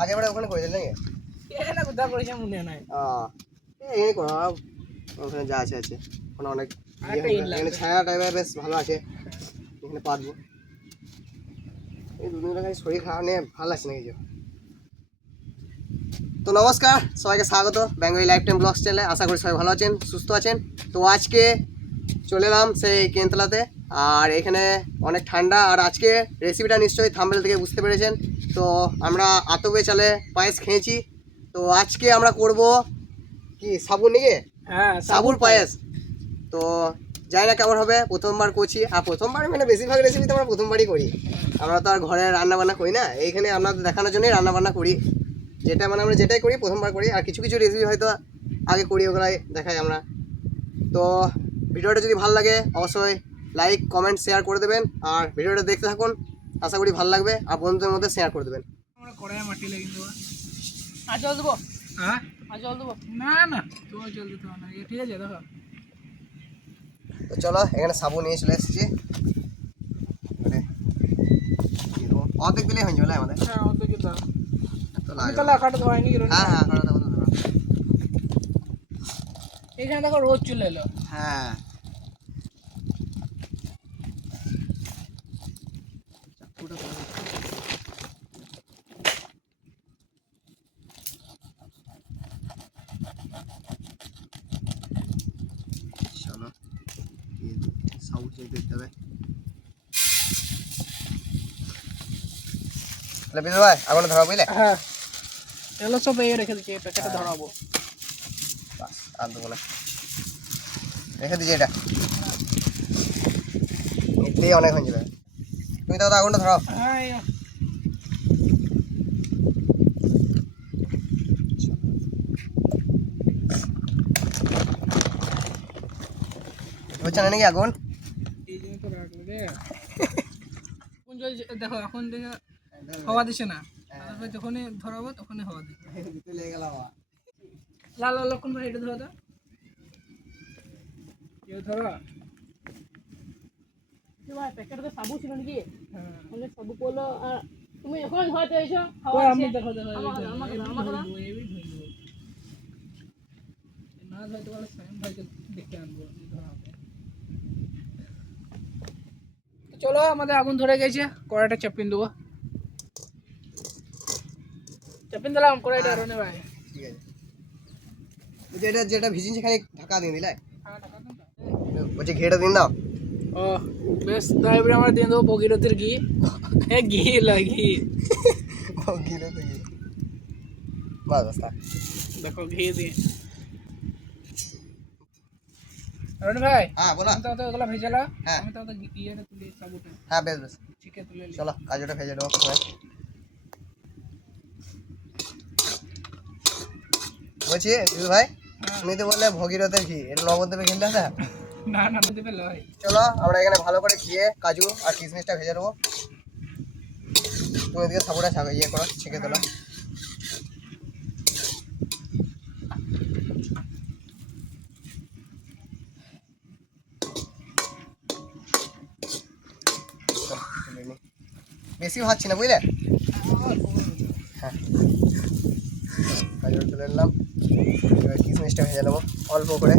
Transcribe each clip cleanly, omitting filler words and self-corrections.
আগে বারে ওখানে করে দিলেন এটা কোথা করেছে মনে নাই এই করো ওখানে যা আছে আছে ওখানে অনেক এখানে ছায়া টাইপের বেশ ভালো আছে এখানে পাতবো এই দুদিন ধরে শরীর খারাপ নিয়ে ভালো লাগছে না কিছু। তো নমস্কার সবাইকে স্বাগত বেঙ্গলি লাইফ টাইম ব্লগস চ্যানেলে। আশা করি সবাই ভালো আছেন সুস্থ আছেন। তো আজকে চলে এলাম সেই কেনতলাতে, আর এখানে অনেক ঠান্ডা। আর আজকে রেসিপিটা নিশ্চয়ই থাম্বনেল থেকে বুঝতে পেরেছেন। তো আমরা আতপে চালে পায়েস খেয়েছি। তো আজকে আমরা করব কি সাবুর নিয়ে সাবুর পায়েস। তো জানি না কেমন হবে, প্রথমবার করছি। আর প্রথমবার মানে বেশিরভাগ রেসিপি তো আমরা প্রথমবারই করি। আমরা তো আর ঘরে রান্নাবান্না করি না, এইখানে আপনাদের দেখানোর জন্যই রান্নাবান্না করি। যেটা মানে আমরা যেটাই করি প্রথমবার করি, আর কিছু কিছু রেসিপি হয়তো আগে করি, ওগুলাই দেখাই আমরা। তো ভিডিওটা যদি ভালো লাগে অবশ্যই লাইক কমেন্ট শেয়ার করে দেবেন, আর ভিডিওটা দেখতে থাকুন, আশা করি ভালো লাগবে। আর বন্ধুদের মধ্যে শেয়ার করে দেবেন। আমরা কড়াইয়ে মাটি লাগিয়ে দেবো। আর জল দেবো? হ্যাঁ আর জল দেবো? না না তোমার জল দিতে হবে না, ঠিক আছে দেখো। তো চলো এখানে সাবুন নিয়ে চলে এসেছি। অর্ধেক দিলেই হয়ে যাবে আমাদের। হ্যাঁ অর্ধেক দাও। তাহলে আকাটা ধোয়াই নি। হ্যাঁ হ্যাঁ আকাটা দেবো। এখানে দেখো রোদ চলে এলো। হ্যাঁ চলো সাউন্ড চেক দিতে হবে। তাহলে বিজয় ভাই আগুনে ধরা বুঝলে? হ্যাঁ এগুলো সব এই রেখে দিচ্ছি, প্যাকেটে ধরাবো। বাস আর দেবো না, রেখে দিচ্ছি। এটা এতেই অনেক হয়ে যাবে। তুমি তো আগুনটা ধরাও। হ্যাঁ হচ্ছে না নাকি আগুন? এই জন্য তো রাখলো রে। কোন জল দেখো এখন দেখে হাওয়া দিছে না, তারপর যখনই ধরাবো তখনই হাওয়া দিবে। ভিতরে লেগে গেল আবার। লাল লাল লক্ষণ ভাই এটা ধরো তো, কেউ ধরো। ভাই প্যাকেটে সাবু ছিল নাকি? হ্যাঁ মানে সাবু করলো। আর তুমি এখন হয়তো এসো হাওয়া আছে। আমি দেখো দেখো আমাকে না হয়তো বলে সাইম ভাইকে দেখে আনবো ধরাবো। চলো আমাদের আগুন ধরে গেছে, কড়াইটা চাপিয়ে দেবো। চাপিয়ে দিলাম কড়াইটা। রনে ভাই ঠিক আছে, যেটা যেটা ভিজিয়েছে খালি ঢাকা দিয়ে দিলে। বলছি ঘিটা দিন দাও। ও বেশ, তাই এবারে আমরা দিয়ে দেবো ভগীরথের ঘি। ঘি লাগি ঘিরে তো ঘি বাস বাস। দেখো ঘি দিয়ে। রনি ভাই হ্যাঁ বলো। আমি তো এগুলো ভেজালো। হ্যাঁ আমি তো ইয়েটা তুলি সাবুটা। হ্যাঁ বেশ বেশ চিকে তুলে নিই। চলো কাজুটা ভেজে দেবো প্রথমে। বলছি দিদু ভাই তুমি তো বললে ভগীরথের ঘি, এটা নবদ্বীপে কিনতে হবে? না না দেবে লয়। চলো আমরা এখানে ভালো করে ঘিয়ে কাজু আর কিশমিশটা ভেজে দেবো। তুমি এদিকে সাবুটা ইয়ে করো, ছেঁকে তোলো। বেশি ভাজছি না বুঝলে? হ্যাঁ কাজুটা তুলে নিলাম, এবার কিশমিশটা ভেজে নেবো অল্প করে।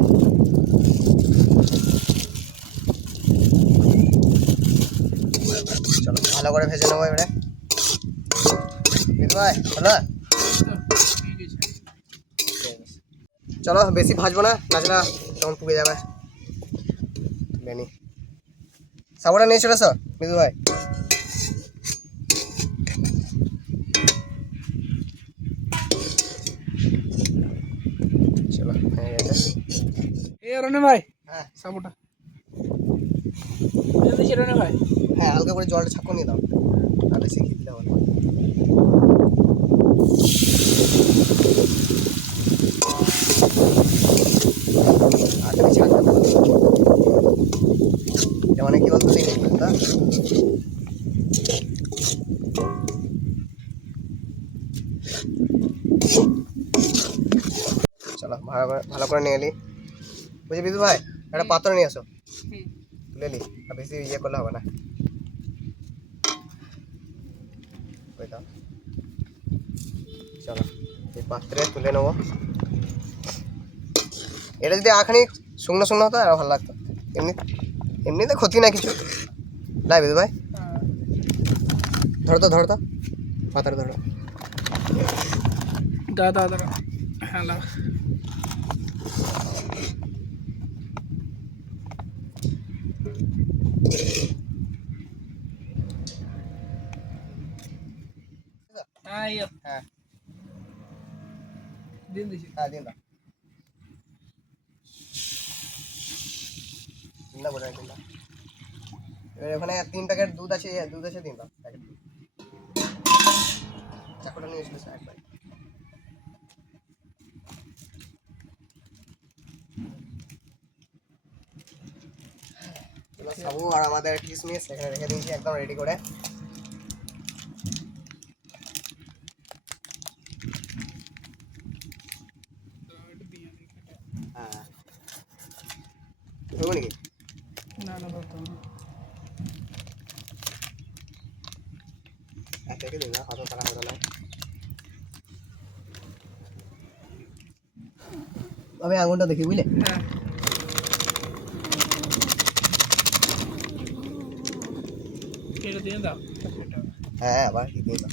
চলো ভালো করে ভেজে নেবো এবারে। ভাই হলো? চলো বেশি ভাজবো না, নাচনা তখন পুড়ে যাবে। বেনি সাবুটা নিয়ে চলে এসো বিদু ভাই। চলো হয়ে গেছে। এ রনি ভাই হ্যাঁ সাবুটা দিয়ে দিচ্ছি রনি ভাই। হ্যাঁ হালকা করে জলটা ছাক্কো নিয়ে দাও, আর বেশি ঘি দিলে হবে। আর তুমি ছাড়তে মানে কি বলতো দেখি তা চলো ভালো করে নিয়ে এলি। বুঝি বিদু ভাই একটা পাত্র নিয়ে আসো, তুলে নি, আর বেশি ইয়ে করলে হবে না। ওই দাও, চলো এই পাত্রে তুলে নেবো। এটা যদি আখানি শুকনো শুকনো হতো আরো ভালো লাগতো। এমনি এমনিতে ক্ষতি না কিছু, লাগবে তো ভাই। ধরো তো পাতাটা ধরো। দাদা দাদা হ্যাঁ লাগ আইয়ো হ্যাঁ দিন দিছি হ্যাঁ দিন দাও, দিন দাও, দিন দাও। এবার ওখানে 3 প্যাকেট দুধ আছে, দিন দাও প্যাকেট দুধ। চাকুটা নিয়ে এসেছিল স্যার একবার। চলো সাবু আর আমাদের কিশমিশ এখানে রেখে দিয়েছি একদম রেডি করে। হ্যাঁ ধরবো নাকি? না না ধরতে হবে না। রেখে দিন না, হাতও তারা হতো না। আমি আঙুলটা দেখি বুঝলে। হ্যাঁ এটা দিয়ে দাও সেটা হ্যাঁ আবার কি দিন দাও।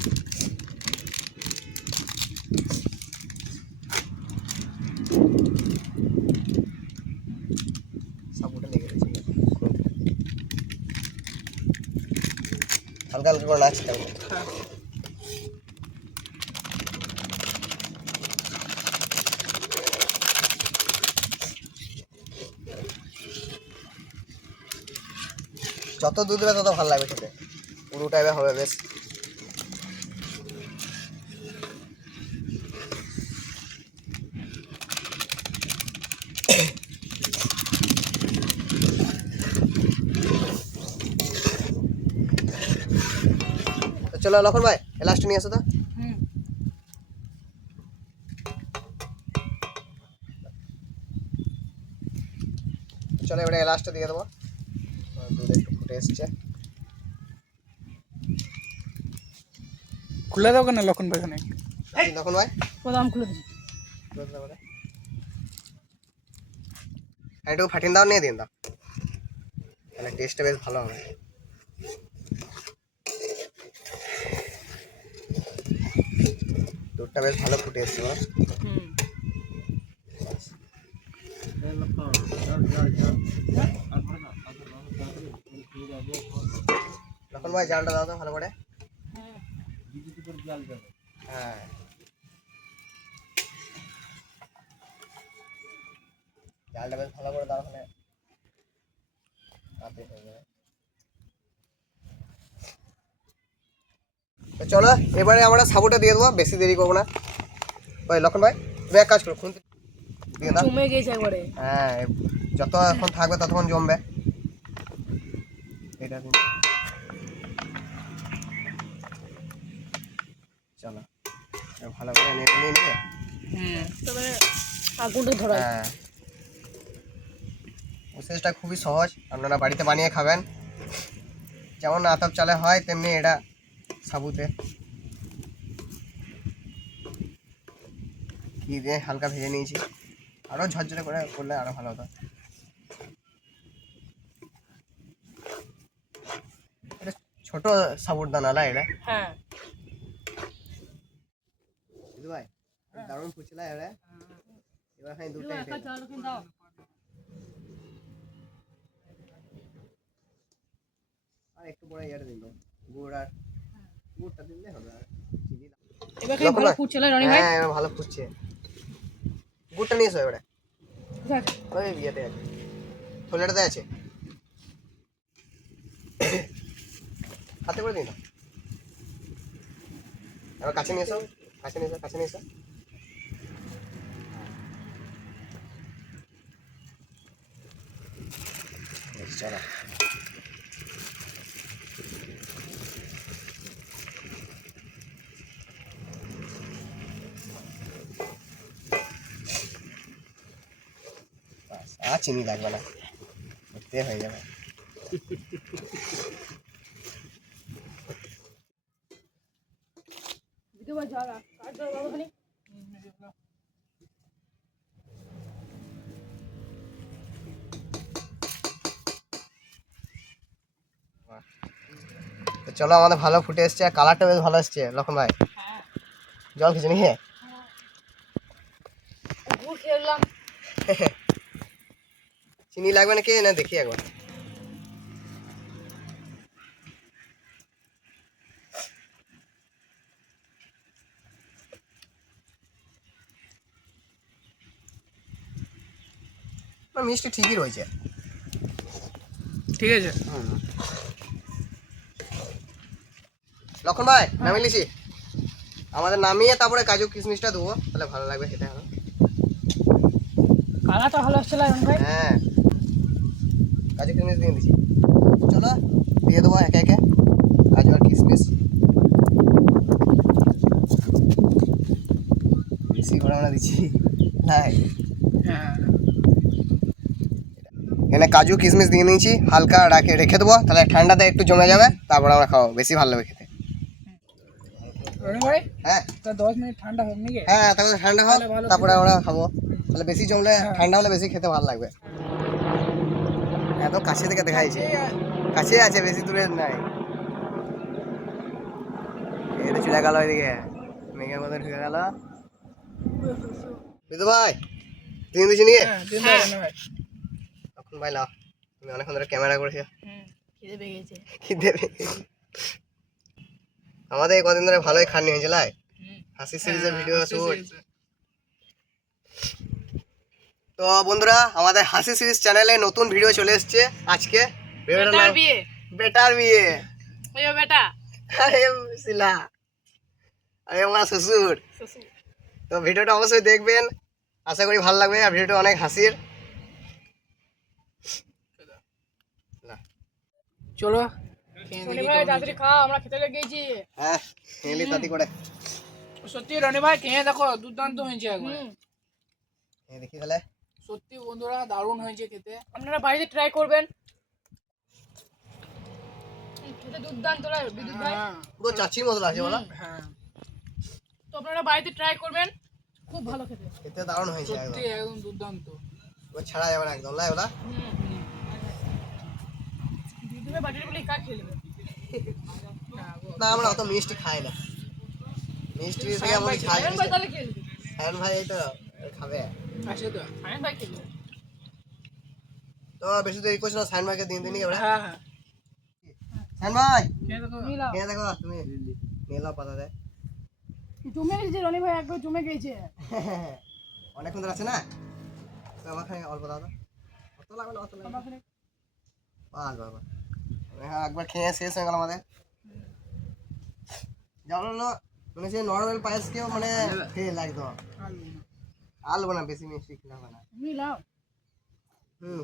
সাবুটা লেগে গেছে, হালকা হালকা করে নাচতে হবে। হ্যাঁ যত দুধ দেবে তত ভালো লাগবে খেতে, পুরো টাইপের হবে বেশ। তো চলো লক্ষণ ভাই লাস্ট নিয়ে আসো তো। হুম চলো এবারে লাস্টটা দিয়ে দেবো। দুধ একটু ফুটে এসছে। খুলে দাও কেন লক্ষণ ভাই? এখানে লক্ষণ ভাই প্রদাম খুলে দিচ্ছি। একটু ফাটিয়ে দাও, নিয়ে দিন দাও, তাহলে টেস্টটা বেশ ভালো হবে। দুধটা বেশ ভালো ফুটে এসছে বল। হুম লক্ষণ ভাই জালটা দাও তো ভালো করে। হ্যাঁ জালটা বেশ ভালো করে দাও, ওখানে তাতে হয়ে যাবে। তো চলো এবারে আমরা সাবুটা দিয়ে দেবো, বেশি দেরি করবো না। ওই লক্ষণ ভাই তুমি এক কাজ করো, খুন দিয়ে দাও। জমে গেছে একবারে। হ্যাঁ যতক্ষণ থাকবে ততক্ষণ জমবে। এটা দিন, চলো এবার ভালো করে নেড়ে নিয়ে। হুম তবে আগুনটা ধরাই। হ্যাঁ প্রসেসটা খুবই সহজ, আপনারা বাড়িতে বানিয়ে খাবেন। যেমন আতপ চালে হয় তেমনি এটা সাবুতে ঘি দিয়ে হালকা ভেজে নিয়েছি, আরও ঝরঝরে করে করলে আরও ভালো হতো। এটা ছোট সাবুর দানালা এটা। হ্যাঁ বুঝতে ভাই দারুণ ফুচলা এবারে। এবার খাই দুধটা হেঁটে আর একটু পরে ইয়াটা দিন তো, গুড় আর গুড়টা দিলে হবে। আর চিনি না। এবার খাই ভালো ফুটছে রনি ভাই। হ্যাঁ এবার ভালো ফুটছে। গুড়টা নিয়ে এসো এবারে, ওই ইয়েতে আছে, থলেটাতে আছে, হাতে করে দিন না। এবার কাছে নিয়ে এসো, কাছে নিয়ে এসো, কাছে নিয়ে এসো। চলো আর চিনি লাগবে না, দেখতে হয়ে যাবে। তো চলো, আমাদের ভালো ফুটে এসছে, কালারটা বেশ ভালো এসছে। লক্ষণ ভাই জল খেয়েছে নাকি? চিনি লাগবে নাকি না দেখি একবার। মিষ্টি ঠিকই রয়েছে। ঠিক আছে। লক্ষণ ভাই নামিয়ে লিছি, আমাদের নামিয়ে তারপরে কাজু কিশমিশটা দেবো, তাহলে ভালো লাগবে খেতে। আরো কালারটা ভালো আসছে লায়ন ভাই। হ্যাঁ, কাজু কিশমিশ দিয়ে দিচ্ছি। চলো দিয়ে দেবো একে একে কাজু আর কিশমিশ। বেশি করে আমরা দিচ্ছি। হ্যাঁ, হ্যাঁ, এখানে কাজু কিশমিশ দিয়ে নিয়েছি, হালকা রেখে দেবো, তাহলে ঠান্ডাতে একটু জমে যাবে, তারপর আমরা খাবো, বেশি ভালো লাগবে খেতে। রনি ভাই হ্যাঁ তা 10 মিনিট ঠান্ডা হোক নাকি? হ্যাঁ, তারপরে ঠান্ডা হোক, তাহলে ভালো তারপরে আমরা খাবো। তাহলে বেশি জমলে, ঠান্ডা হলে বেশি খেতে ভালো লাগবে। এত কাছে থেকে দেখাইছে, কাছে আছে, বেশি দূরে নাই। এটা চলে গেল ওইদিকে, মেঘের মধ্যে ঢুকে গেল। বিদু ভাই তুমি দিচ্ছি নিয়ে হ্যাঁ, দিন দাও রনি ভাই। তখন ভাই লাও, তুমি অনেকক্ষণ ধরে ক্যামেরা করেছো। খিদে পেয়ে গেছে। কি দেবে আমাদের এই কদিন ধরে ভালোই খাননি হয়েছে লাই, হাসি সিরিজের ভিডিও শুট। তো বন্ধুরা, আমাদের হাসি সিরিজ চ্যানেলে নতুন ভিডিও চলে এসেছে আজকে। ভিডিওটার নাম বেটার বিয়ে। ওই বেটা আরে শিলা, আরে আমার শ্বশুর। তো ভিডিওটা অবশ্যই দেখবেন, আশা করি ভালো লাগবে। আর ভিডিওটা অনেক হাসির। চলো রনি ভাই তাড়াতাড়ি খাও, আমরা খেতে লেগেছি। হ্যাঁ, খেলি তাতি করে। সত্যি রনি ভাই খেয়ে দেখো, দুর্দান্ত হয়েছে একবার। দেখি তাহলে। সত্যি বন্ধুরা দারুণ হয়েছে খেতে, আপনারা বাড়িতে ট্রাই করবেন। খেতে দুর্দান্ত লাগে বিদ্যুৎ ভাই। পুরো চাচির মতো লাগছে বলো। হ্যাঁ, তো আপনারা বাড়িতে ট্রাই করবেন, খুব ভালো খেতে। খেতে দারুণ হয়েছে সত্যি একদম, একদম দুর্দান্ত। ও ছাড়া যাবে না একদম লাই ওলা। বিদ্যুৎ ভাই বাটির গুলি কাজ খেলবে না, আমরা অত মিষ্টি খাই না, মিষ্টি থেকে আমাদের ঝাল সায়ন ভাই তাহলে খেলবে। সায়ন ভাই এই তো খাবে। আসে তো সায়ন ভাই খেলবে। তো বেশি দেরি করছো না, সায়ন ভাইকে দিন দিনই এবার। হ্যাঁ হ্যাঁ, সায়ন ভাই খেয়ে দেখো। খেয়ে দেখো, তুমি নিয়ে নাও পাতা দেয়। জমে গেছে রনি ভাই, একবার জমে গেছে। অনেকক্ষণ ধরে আছে না, তো আমার খাই অল্প দাও তো। অত লাগবে না, অত লাগবে না। বাবা হ্যাঁ, একবার খেয়ে শেষ হয়ে গেল আমাদের। যেমন মানে সে নর্মাল পায়েসকেও মানে ফেল একদম। আলু না, বেশি মিষ্টি খেলে হবে না। মিলাও।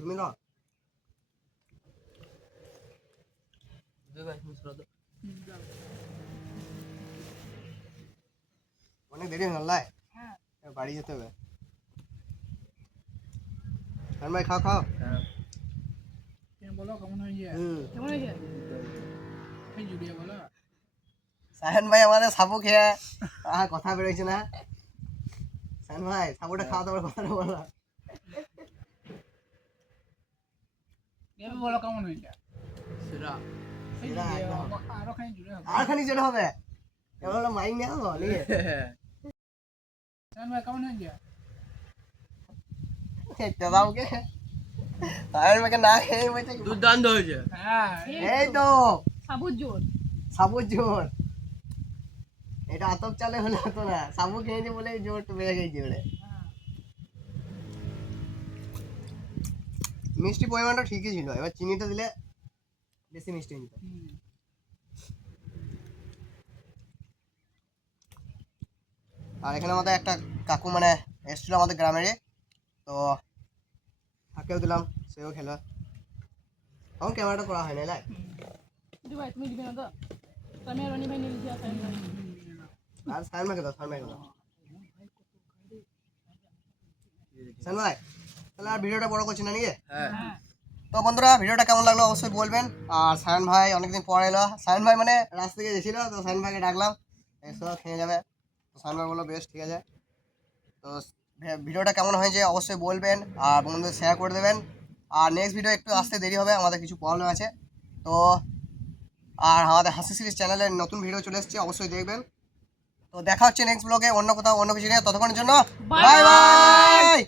তুমি নাও। অনেক দেরি হয়ে গেল লাই, হ্যাঁ, বাড়ি যেতে হবে। সায়ন ভাই খাও খাও। বলো কেমন হয়েছে? কেমন হয়েছে? এই জুড়িয়ে বলো। সায়ন ভাই আমাদের সাবু খেয়ে কথা বেরোচ্ছে না। সায়ন ভাই সাবুটা খাওয়া দাওয়ার কথাটা বলো। এবার বলো কেমন হয়েছে? সেরা এই সেরা জুড়িয়ে একদম। হবে, আরো খানি জুড়ে হবে। আর খানি যেটা হবে, এবার হলো মাইক নিয়ে হবো নিয়ে। সায়ন ভাই কেমন হয়েছে? দাদাওকে সায়ন ভাইকে না খেয়ে বলছে দুর্দান্ত হয়েছে। হ্যাঁ, এই তো সাবুত জোর। সাবুর জোর। এটা আতপ চালে হলে হতো না, সাবু খেয়েছে বলে জোর তো বেড়ে গেছে ওরে। মিষ্টি পরিমাণটা ঠিকই ছিল, এবার চিনিটা দিলে বেশি মিষ্টি হয়ে যেত। আর এখানে আমাদের একটা কাকু মানে এসেছিল আমাদের গ্রামেরে, তো তাকেও দিলাম, সেও খেলো। এখন ক্যামেরাটা করা হয় না লাই। ভাই তুমি দিবে না তো? আমি আর রনি ভাই নিয়ে লিখি, সায়ন ভাই। আর সায়ন ভাইকে দাও, সায়ন ভাইকে দাও। সায়ন ভাই তাহলে আর ভিডিওটা বড় করছি না নাকি? হ্যাঁ, তো বন্ধুরা, ভিডিওটা কেমন লাগলো অবশ্যই বলবেন। আর সায়ন ভাই অনেকদিন পর এলো, সায়ন ভাই মানে রাস্তা থেকে গেছিল, তো সায়ন ভাইকে ডাকলাম, এসো খেয়ে যাবে। তো সানবার বললো বেশ ঠিক আছে। তো ভিডিওটা কেমন হয়েছে অবশ্যই বলবেন আর বন্ধুদের শেয়ার করে দেবেন। আর নেক্সট ভিডিও একটু আসতে দেরি হবে, আমাদের কিছু প্রবলেম আছে। তো আর আমাদের হাসি সিরিজ চ্যানেলের নতুন ভিডিও চলে এসেছে, অবশ্যই দেখবেন। তো দেখা হচ্ছে নেক্সট ব্লগে অন্য কোথাও অন্য কিছু নিয়ে, ততক্ষণের জন্য বাই বাই।